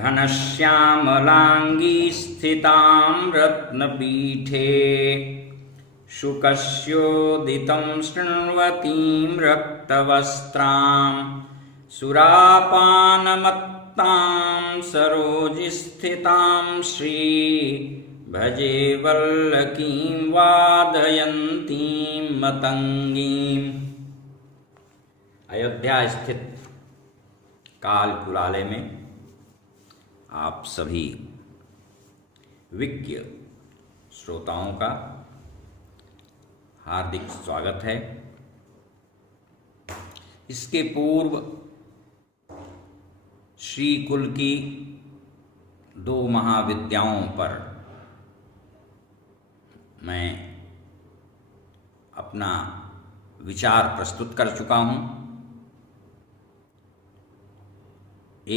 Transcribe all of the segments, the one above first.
घनश्यामलाङ्गी स्थितां रत्नपीठे शुकस्योदितं शृण्वतीं रक्तवस्त्रां सुरापानमत्तां सरोजस्थितां श्री भजे वल्लकीं वादयन्तीं मतंगीं। अयोध्या स्थित काल कुलालय में आप सभी विज्ञ श्रोताओं का हार्दिक स्वागत है। इसके पूर्व श्री कुल की 2 महाविद्याओं पर मैं अपना विचार प्रस्तुत कर चुका हूँ।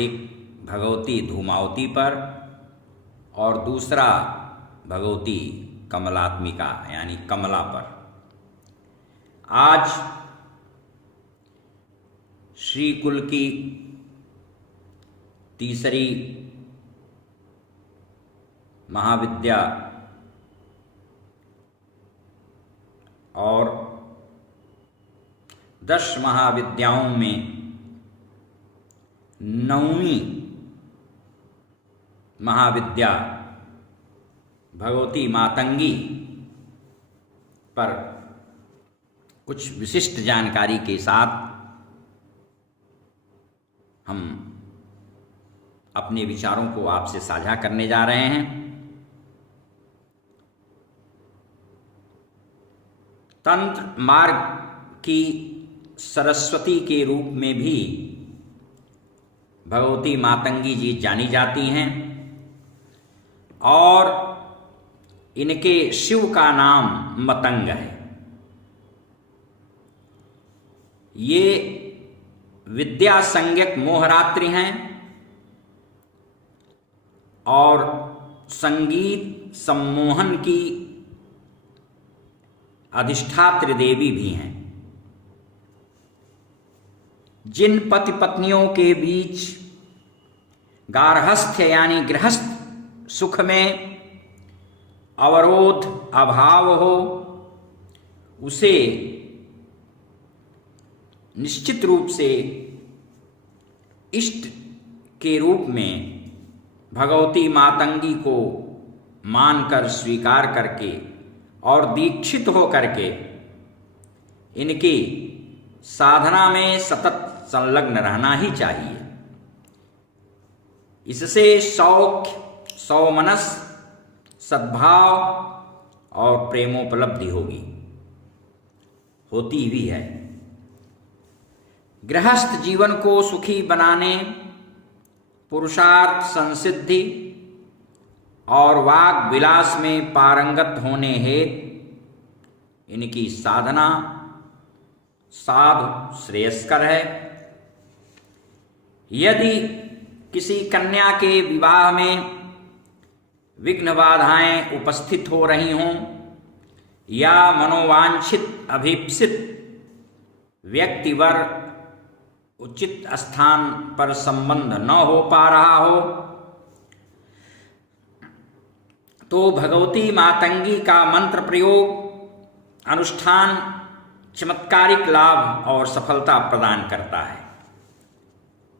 एक भगवती धूमावती पर और दूसरा भगवती कमलात्मिका यानी कमला पर। आज श्री कुल की तीसरी महाविद्या और 10 महाविद्याओं में 9वीं महाविद्या भगवती मातंगी पर कुछ विशिष्ट जानकारी के साथ हम अपने विचारों को आपसे साझा करने जा रहे हैं। तंत्र मार्ग की सरस्वती के रूप में भी भगवती मातंगी जी जानी जाती हैं और इनके शिव का नाम मतंग है। ये विद्या संज्ञक मोहरात्रि हैं और संगीत सम्मोहन की अधिष्ठात्री देवी भी हैं। जिन पति पत्नियों के बीच गार्हस्थ्य यानी गृहस्थ सुख में अवरोध अभाव हो, उसे निश्चित रूप से इष्ट के रूप में भगवती मातंगी को मानकर स्वीकार करके और दीक्षित हो करके इनकी साधना में सतत संलग्न रहना ही चाहिए। इससे सौख्य सौमनस सद्भाव और प्रेमोपलब्धि होती भी है। गृहस्थ जीवन को सुखी बनाने, पुरुषार्थ संसिद्धि और वाग विलास में पारंगत होने हेतु इनकी साधना साधु श्रेयस्कर है। यदि किसी कन्या के विवाह में विघ्न बाधाएं उपस्थित हो रही हों या मनोवांछित अभीप्सित व्यक्तिवर उचित स्थान पर संबंध न हो पा रहा हो, तो भगवती मातंगी का मंत्र प्रयोग अनुष्ठान चमत्कारिक लाभ और सफलता प्रदान करता है।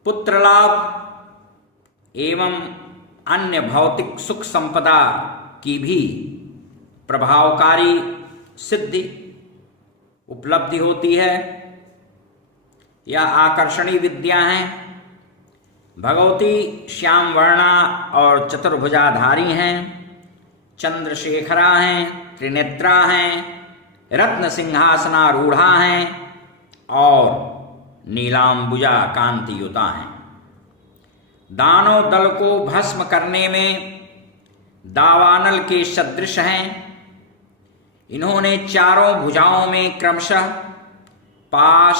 पुत्र लाभ एवं अन्य भौतिक सुख संपदा की भी प्रभावकारी सिद्धि उपलब्धि होती है। यह आकर्षणी विद्या हैं। भगवती श्याम वर्णा और चतुर्भुजाधारी हैं, चंद्रशेखरा हैं, त्रिनेत्रा हैं, रत्न सिंहासनारूढ़ा हैं और नीलांबुजा कांतियुता हैं। दानव दल को भस्म करने में दावानल के सदृश हैं। इन्होंने चारों भुजाओं में क्रमशः पाश,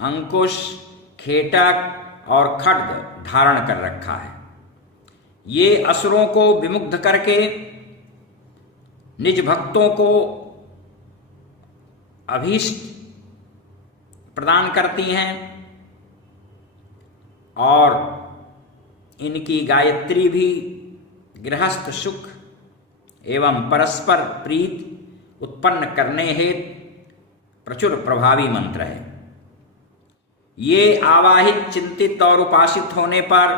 अंकुश, खेटक और खड्ग धारण कर रखा है। ये असुरों को विमुग्ध करके निज भक्तों को अभीष्ट प्रदान करती हैं और इनकी गायत्री भी गृहस्थ सुख एवं परस्पर प्रीति उत्पन्न करने हेतु प्रचुर प्रभावी मंत्र है। ये आवाहित, चिंतित और उपासित होने पर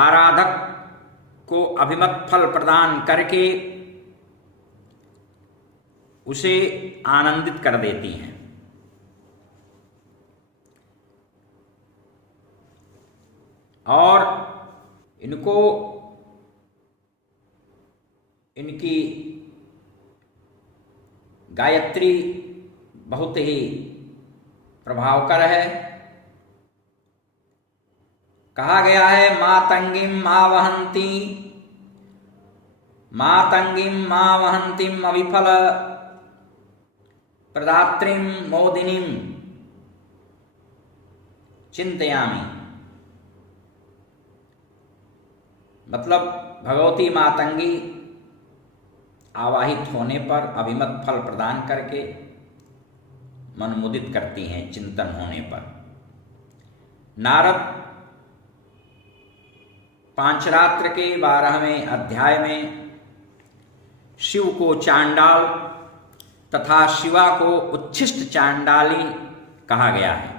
आराधक को अभिमत फल प्रदान करके उसे आनंदित कर देती हैं। और इनको इनकी गायत्री बहुत ही प्रभावकर है। कहा गया है मातंगीम आवहंतीम अविफल प्रदात्रीम मोदिनीम चिंतयामि। मतलब भगवती मातंगी आवाहित होने पर अभिमत फल प्रदान करके मन मुदित करती हैं चिंतन होने पर। नारद पांचरात्र के 12वें अध्याय में शिव को चांडाल तथा शिवा को उच्छिष्ट चांडाली कहा गया है।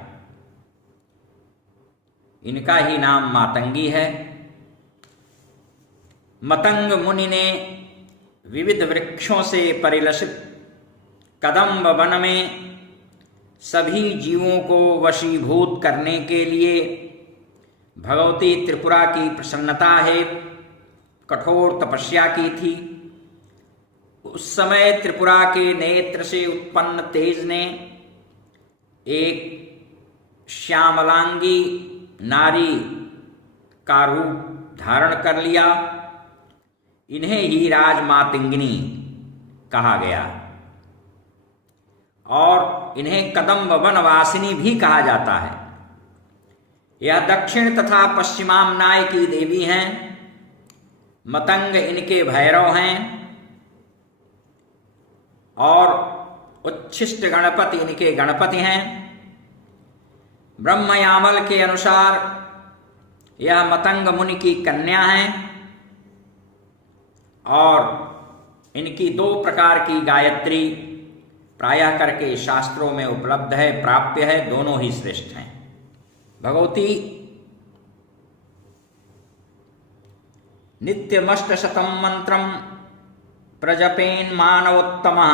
इनका ही नाम मातंगी है। मतंग मुनि ने विविध वृक्षों से परिलसित कदम्ब वन में सभी जीवों को वशीभूत करने के लिए भगवती त्रिपुरा की प्रसन्नता हेतु कठोर तपस्या की थी। उस समय त्रिपुरा के नेत्र से उत्पन्न तेज ने एक श्यामलांगी नारी का रूप धारण कर लिया। इन्हें ही राजमातंगिनी कहा गया और इन्हें कदम्ब वनवासिनी भी कहा जाता है। यह दक्षिण तथा पश्चिमामनाय की देवी हैं। मतंग इनके भैरव हैं और उच्छिष्ट गणपति इनके गणपति हैं। ब्रह्मयामल के अनुसार यह मतंग मुनि की कन्या हैं और इनकी 2 प्रकार की गायत्री प्रायः करके शास्त्रों में उपलब्ध है, प्राप्य है, दोनों ही श्रेष्ठ हैं। भगवती नित्यमष्टशतं मंत्रम प्रजपेन मानवोत्तमः।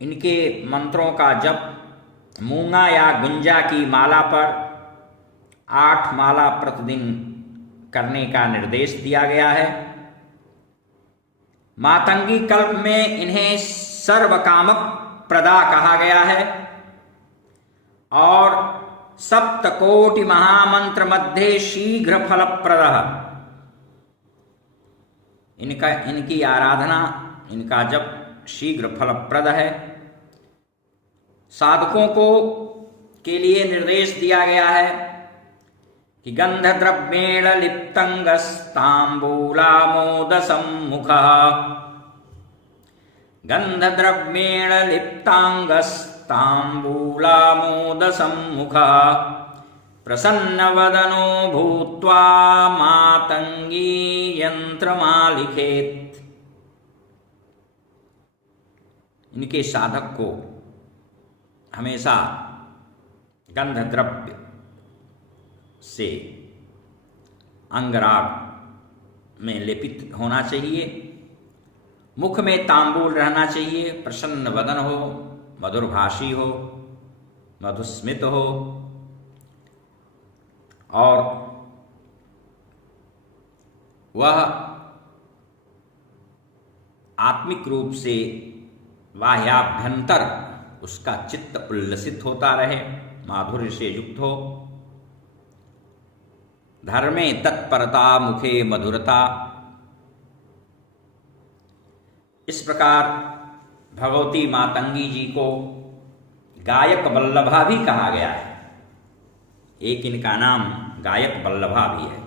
इनके मंत्रों का जप मूंगा या गुंजा की माला पर 8 माला प्रतिदिन करने का निर्देश दिया गया है। मातंगी कल्प में इन्हें सर्वकाम प्रदा कहा गया है और सप्तकोटि महामंत्र मध्य शीघ्र फलप्रद। इनकी आराधना, इनका जप शीघ्र फलप्रद है। साधकों को के लिए निर्देश दिया गया है कि गंधद्रव्येण लिप्तांगस्तांबूलामोदसम्मुखः गंधद्रव्येण लिप्तांगस्तांबूलामोदसम्मुखः प्रसन्नवदनो भूत्वा मातंगी यंत्रमालिखेत्। इनके साधक को हमेशा गंधद्रव्य से अंगराग में लेपित होना चाहिए, मुख में तांबूल रहना चाहिए, प्रसन्न वदन हो, मधुरभाषी हो, मधुस्मित हो और वह आत्मिक रूप से बाह्याभ्यंतर उसका चित्त उल्लसित होता रहे, माधुर्य से युक्त हो। धर्मे तत्परता मुखे मधुरता। इस प्रकार भगवती मातंगी जी को गायक वल्लभा भी कहा गया है। एक इनका नाम गायक वल्लभा भी है।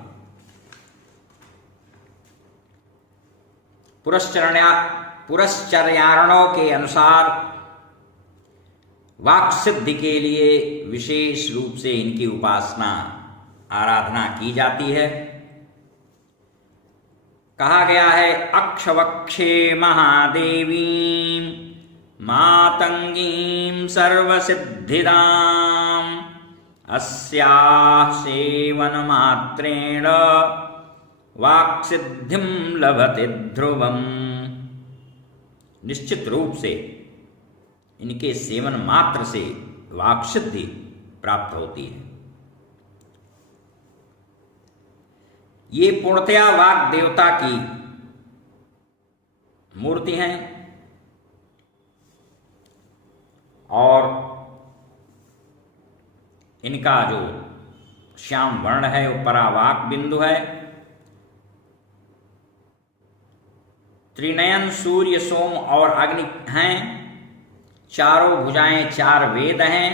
पुरश्चर्याणों के अनुसार वाक सिद्धि के लिए विशेष रूप से इनकी उपासना आराधना की जाती है। कहा गया है अक्षवक्षे महादेवीं मातंगीं सर्वसिद्धिदां अस्याः सेवन मात्रेण वाक्सिद्धिं लभते ध्रुवम्। निश्चित रूप से इनके सेवन मात्र से वाक्सिद्धि प्राप्त होती है। ये पूर्णतया वाग देवता की मूर्ति हैं और इनका जो श्याम वर्ण है वो परावाक बिंदु है। त्रिनयन सूर्य सोम और अग्नि हैं। चारों भुजाएं चार वेद हैं।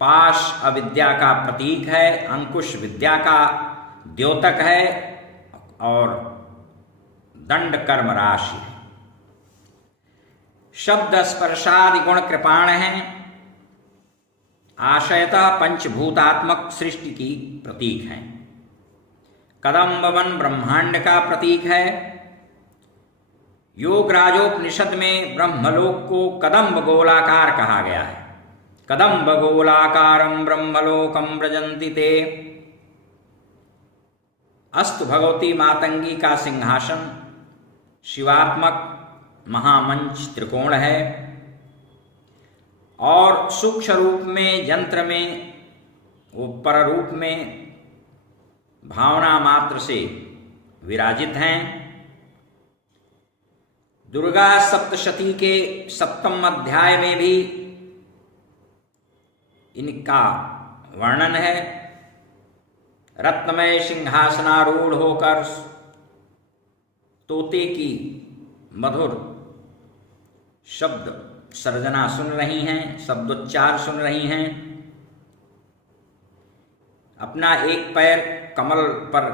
पाश अविद्या का प्रतीक है, अंकुश विद्या का द्योतक है और दंड कर्म राशि है। शब्द स्पर्शादि गुण कृपाण है। आशयतः पंचभूतात्मक सृष्टि की प्रतीक है। कदम्ब वन ब्रह्मांड का प्रतीक है। योग राजोपनिषद में ब्रह्मलोक को कदम्ब गोलाकार कहा गया है। कदम्ब गोलाकारं ब्रह्मलोकं व्रजन्ति ते। अस्तु भगवती मातंगी का सिंहासन शिवात्मक महामंच त्रिकोण है और सूक्ष्म रूप में यंत्र में वो पर रूप में भावना मात्र से विराजित हैं। दुर्गा सप्तशती के 7वें अध्याय में भी इनका वर्णन है। रत्नमय सिंहासनारूढ़ होकर तोते की मधुर शब्द सर्जना सुन रही हैं, शब्दोच्चार सुन रही हैं। अपना एक पैर कमल पर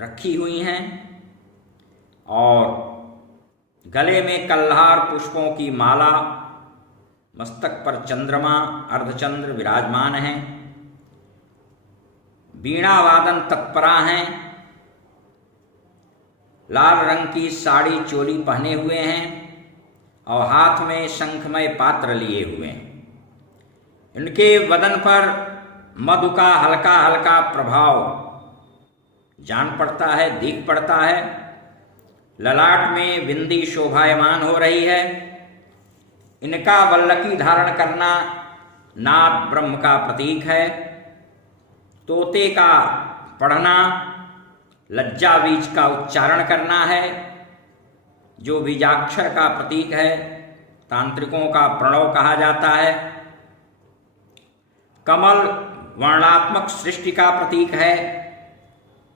रखी हुई हैं और गले में कल्हार पुष्पों की माला, मस्तक पर चंद्रमा अर्धचंद्र विराजमान हैं। वीणा वादन तत्परा हैं। लाल रंग की साड़ी चोली पहने हुए हैं और हाथ में शंखमय पात्र लिए हुए हैं। इनके वदन पर मधु का हल्का हल्का प्रभाव जान पड़ता है, दिख पड़ता है। ललाट में बिंदी शोभायमान हो रही है। इनका वल्लकी धारण करना नाद ब्रह्म का प्रतीक है। तोते का पढ़ना लज्जा बीज का उच्चारण करना है, जो बीजाक्षर का प्रतीक है। तांत्रिकों का प्रणव कहा जाता है। कमल वर्णात्मक सृष्टि का प्रतीक है।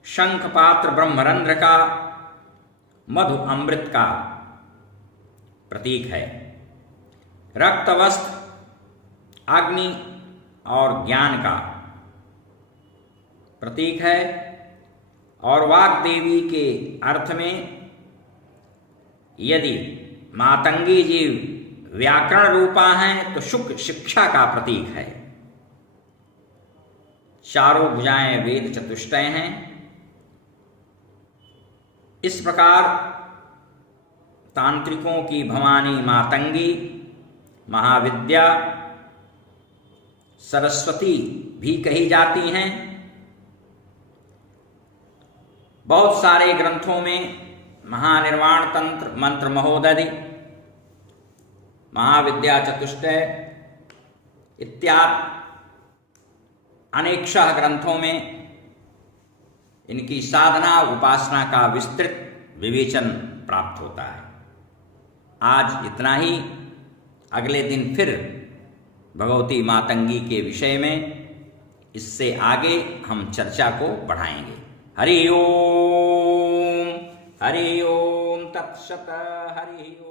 शंख पात्र ब्रह्मरंध्र का, मधु अमृत का प्रतीक है। रक्त वस्त्र अग्नि और ज्ञान का प्रतीक है और वाग देवी के अर्थ में यदि मातंगी जी व्याकरण रूपा हैं तो शुक शिक्षा का प्रतीक है। चारों भुजाएं वेद चतुष्टय हैं। इस प्रकार तांत्रिकों की भवानी मातंगी, महाविद्या, सरस्वती भी कही जाती हैं। बहुत सारे ग्रंथों में महानिर्वाण तंत्र, मंत्र महोदधि, महाविद्या चतुष्टय इत्यादि अनेकशः ग्रंथों में इनकी साधना उपासना का विस्तृत विवेचन प्राप्त होता है। आज इतना ही। अगले दिन फिर भगवती मातंगी के विषय में इससे आगे हम चर्चा को बढ़ाएंगे। हरि ओम तत्सत। हरि ओम।